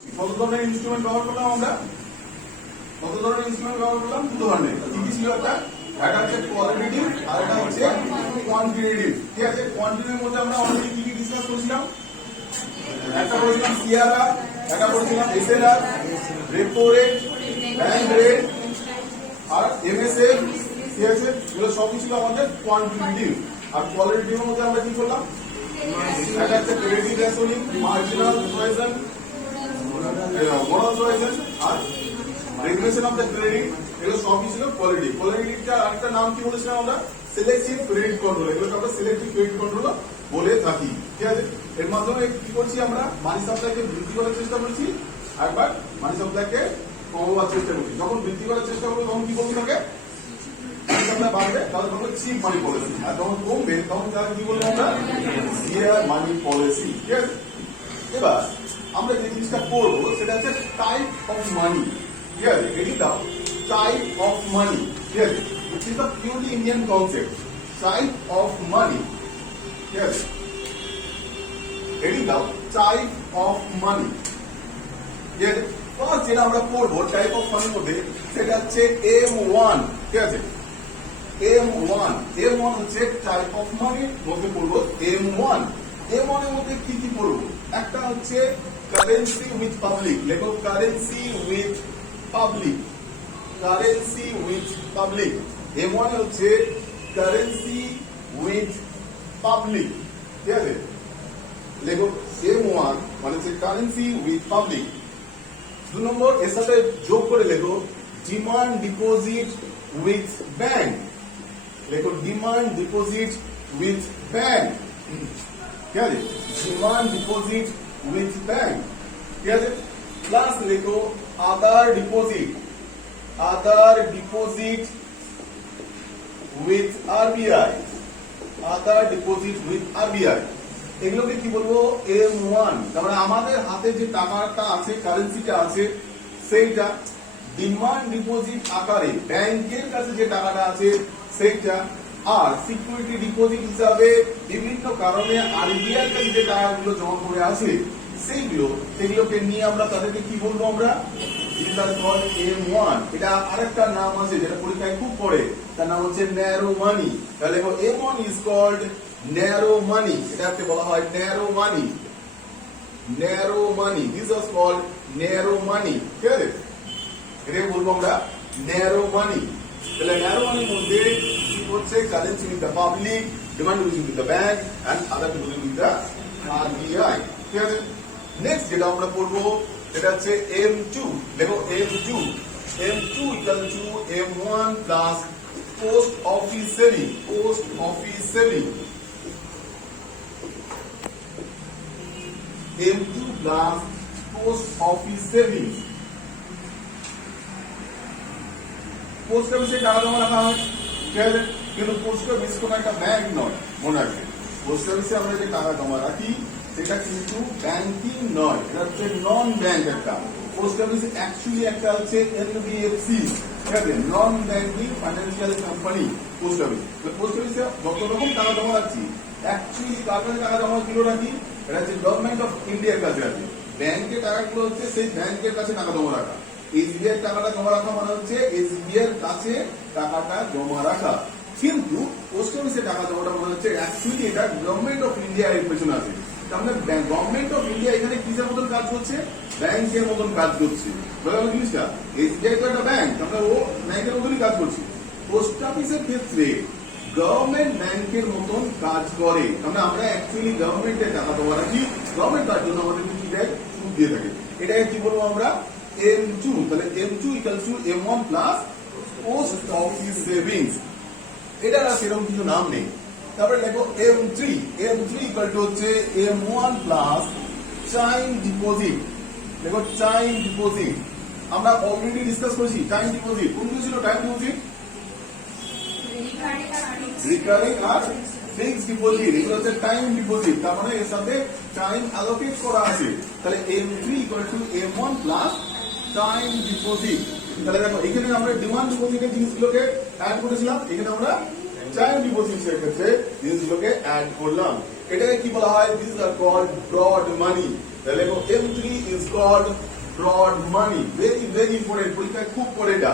কত ধরনের ইনস্ট্রুমেন্ট ব্যবহার করলাম আমরা? কত ধরনের ইনস্ট্রুমেন্ট ব্যবহার করলাম? দু ধরনের। কি কি ছিল? একটা হচ্ছে কোয়ালিটেটিভ আর একটা হচ্ছে কোয়ান্টিটেটিভ। ঠিক আছে, কোয়ান্টিটির মধ্যে আমরা অলরেডি কি কি ডিসকাস করেছিলাম? একটা করেছিলাম সিআরআর, একটা করেছিলাম SLR, repo rate, bank rate আর এমএসএফ। ঠিক আছে, এগুলো সবই ছিল আমাদের কোয়ান্টিটেটিভ। আর কোয়ালিটেটিভের মধ্যে আমরা কি করলাম? একটা হচ্ছে ক্রেডিট রেশনিং, মার্জিনাল প্রয়োজন, মোরাল প্রয়োজন আর রেগুলেশন অফ দ্য ক্রেডিট। এগুলো সবই ছিল কোয়ালিটি। কোয়ালিটিটা আরেকটা নাম কি বলেছিলাম আমরা? Selective credit control. এগুলোকে আমরা সিলেক্টিভ ক্রেডিট কন্ট্রোল বলে থাকি। ঠিক আছে, এর মাধ্যমে কি করছি আমরা? মানি সাপ্লাইকে বৃদ্ধি করার চেষ্টা করছি, একবার মানি সাপ্লাইকে কমাবার চেষ্টা করছি। যখন বৃদ্ধি করার চেষ্টা করবো তখন কি বলতে থাকে? মানি সাপ্লাই বাড়বে তাহলে তখন চিপ মানি পলিসি, আর যখন কমবে তখন তাহলে কি বলবো আমরা? ডিয়ার মানি পলিসি। ঠিক আছে, এবার আমরা যে জিনিসটা করবো সেটা হচ্ছে টাইপ অফ মানি। ঠিক আছে, এটি দাও টাইপ অফ মানি। ঠিক আছে, which is a purely Indian concept. Type of money. ঠিক আছে, এটি দাও টাইপ অফ মানি। ঠিক আছে, ফার্স্ট যেটা আমরা করবো টাইপ অফ মানির মধ্যে সেটা হচ্ছে M1। ঠিক আছে, M1 হচ্ছে টাইপ অফ মানির মধ্যে পড়বো M1। M1 এর মধ্যে কি কি পড়বো? একটা হচ্ছে কারেন্সি উইথ পাবলিক। লেখো currency with public. Currency with public. M1 হচ্ছে কারেন্সি উইথ পাবলিক। ঠিক আছে, লেখো M1 মানে হচ্ছে কারেন্সি উইথ পাবলিক। 2 নম্বর এর সাথে যোগ করে লেখো ডিমান্ড ডিপোজিট উইথ ব্যাংক। লেখো ডিমান্ড ডিপোজিট উইথ ব্যাংক। ঠিক আছে, ডিমান্ড ডিপোজিট উইথ ব্যাংক। ঠিক আছে, প্লাস লেখো other deposit. Other deposit with RBI. Other deposit with RBI. এগুলোকে কি বলবো? M1। তার মানে আমাদের হাতে যে টাকাটা আছে, কারেন্সিটা আছে, সেইটা ডিমান্ড ডিপোজিট আকারে ব্যাংকের কাছে যে টাকাটা আছে সেইটা, আর সিকিউরিটি ডিপোজিট হিসাবে বিভিন্ন কারণে আরবিআই এর কাছে যে টাকাগুলো জমা করে আছে সেগুলোকে নিয়ে আমরা তাদেরকে কি বলবো? আমরা M1। এটা আরেকটা নাম আছে যেটা পরীক্ষায় খুব পড়ে, তার নাম হচ্ছে ন্যারো মানি। তাহলে M1 ইজ কল্ড ন্যারো মানি। এটাকে বলা হয় narrow money. Narrow money, this was called narrow money. ঠিক আছে, এটাকে বলবো আমরা ন্যারো মানি। তাহলে ন্যারো মানির মধ্যে কি হচ্ছে? Currency with the public, demand with the bank and other deposit with the RBI. ঠিক আছে, নেক্সট যেটা আমরা পড়বো সেটা হচ্ছে M2। দেখো M2 equal to M1 plus post office saving. Post office saving. M2 plus post office savings. Post অফিসে টাকা জমা রাখা হয়, ঠিক আছে, কিন্তু পোস্ট অফিস কোন একটা ব্যাংক নয়, মনে রাখবে। পোস্ট অফিসে আমরা যে টাকা জমা রাখি সেটা কিন্তু ব্যাংকিং নয়, এটা হচ্ছে নন ব্যাংক একটা। পোস্ট অফিস অ্যাকচুয়ালি একটা হচ্ছে NBFC। ঠিক আছে, non banking financial company post office. Post অফিসে যত রকম টাকা জমা রাখছি অ্যাকচুয়ালি কার কাছে টাকা জমা গুলো রাখি? এটা হচ্ছে গভর্নমেন্ট অফ ইন্ডিয়ার কাছে আছে। ব্যাংকের টাকাগুলো হচ্ছে সেই ব্যাংকের কাছে টাকা জমা রাখা। SBI এর টাকাটা জমা রাখা মানে হচ্ছে SBI এর কাছে টাকাটা জমা রাখা। কিন্তু পোস্ট অফিসে টাকা জমাটা মানে হচ্ছে অ্যাকচুয়ালি এটা গভর্নমেন্ট অফ ইন্ডিয়া এর পেছনে আছে। তাহলে গভর্নমেন্ট অফ ইন্ডিয়া এখানে কিসের মতন কাজ করছে? ব্যাংকের মতন কাজ করছে। বলে জিনিসটা SBI তো একটা ব্যাংক, আমরা ও ব্যাংকের মতনই কাজ করছি। পোস্ট অফিসের ক্ষেত্রে গভর্নমেন্ট ব্যাংকের মতন কাজ করে। আমরা অ্যাকচুয়ালি গভর্নমেন্টের টাকা জমা রাখি, গভর্নমেন্ট তার জন্য আমাদের কি দেয়? সুদ দিয়ে থাকে। এটাকে কি বলবো আমরা? M2। তাহলে M2 equal to M1 plus post office savings. এটা না সেরকম কিছু নাম নেই। তারপরে দেখো M3 ইকুয়াল টু হচ্ছে M1 প্লাস টাইম ডিপোজিট। দেখো টাইম ডিপোজিট আমরা অলরেডি ডিসকাস করেছি। টাইম ডিপোজিট কোনগুলো ছিল? টাইম ডিপোজিট রিকারিং আর ফিক্সড ডিপোজিট। এগুলো হচ্ছে টাইম ডিপোজিট, তার মানে এর সাথে টাইম অ্যালোকেট করা আছে। তাহলে M3 equal to M1 plus time deposit. তাহলে দেখো এখানে আমরা ডিমান্ড ডিপোজিটের জিনিসগুলোকে অ্যাড করেছিলাম, এখানে আমরা টাইম ডিপোজিটের ক্ষেত্রে জিনিসগুলোকে অ্যাড করলাম। এটাকে কি বলা হয়? দিস আর কল্ড ব্রড মানি। তাহলে M3 is called fraud money. Very very important. পরীক্ষায় খুব পড়ে এটা।